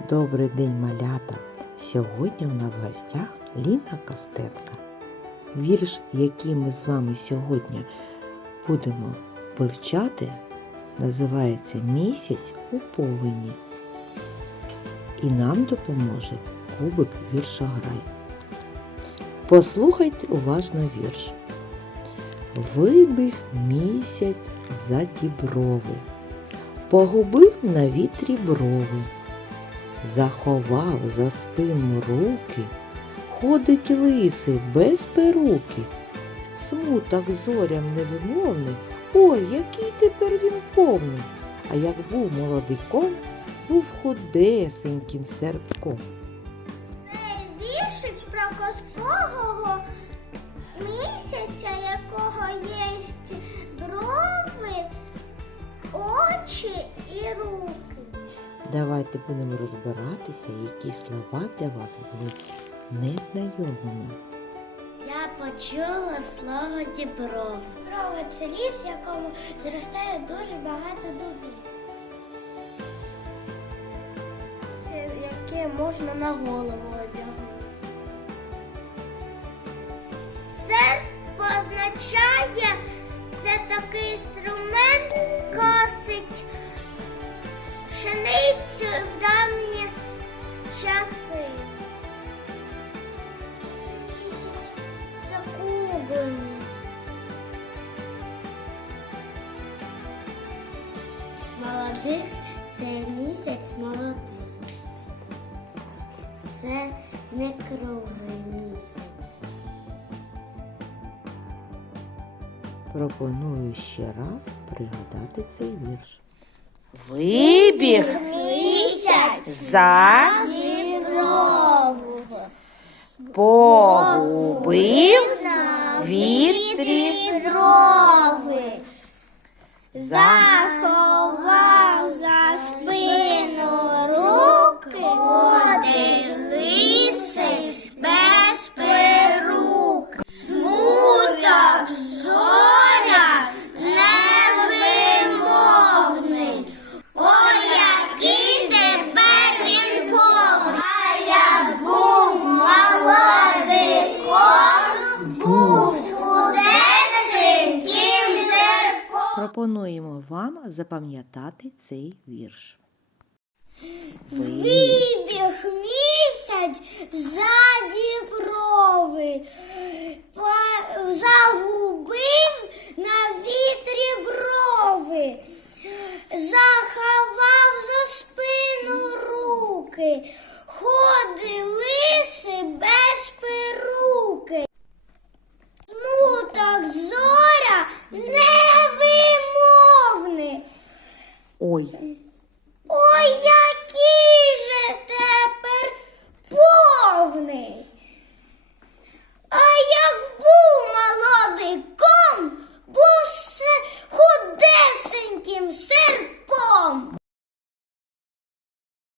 Добрий день, малята! Сьогодні у нас в гостях Ліна Костенка. Вірш, який ми з вами сьогодні будемо вивчати, називається Місяць у повені. І нам допоможе кубик віршограй. Послухайте уважно вірш. Вибіг місяць за діброви, погубив на вітрі брови, заховав за спину руки, ходить лисий без перуки, смуток зорям невимовний, ой, який тепер він повний. А як був молодиком, був худесеньким серпком. Віршик про казкового місяця, якого є брови, очі. Давайте будемо розбиратися, які слова для вас були незнайомими. Я почула слово діброва. Діброва це ліс, в якому зростає дуже багато дубів. Це яке можна на голову часи. Місяць круглий Молодих це місяць молодих. Це не круглий місяць. Пропоную ще раз пригадати цей вірш. Вибіг Місяць за. Погубив Пропонуємо вам запам'ятати цей вірш. Вибіг місяць за діброви, загубив на вітрі брови, заховав за спину руки, 喂。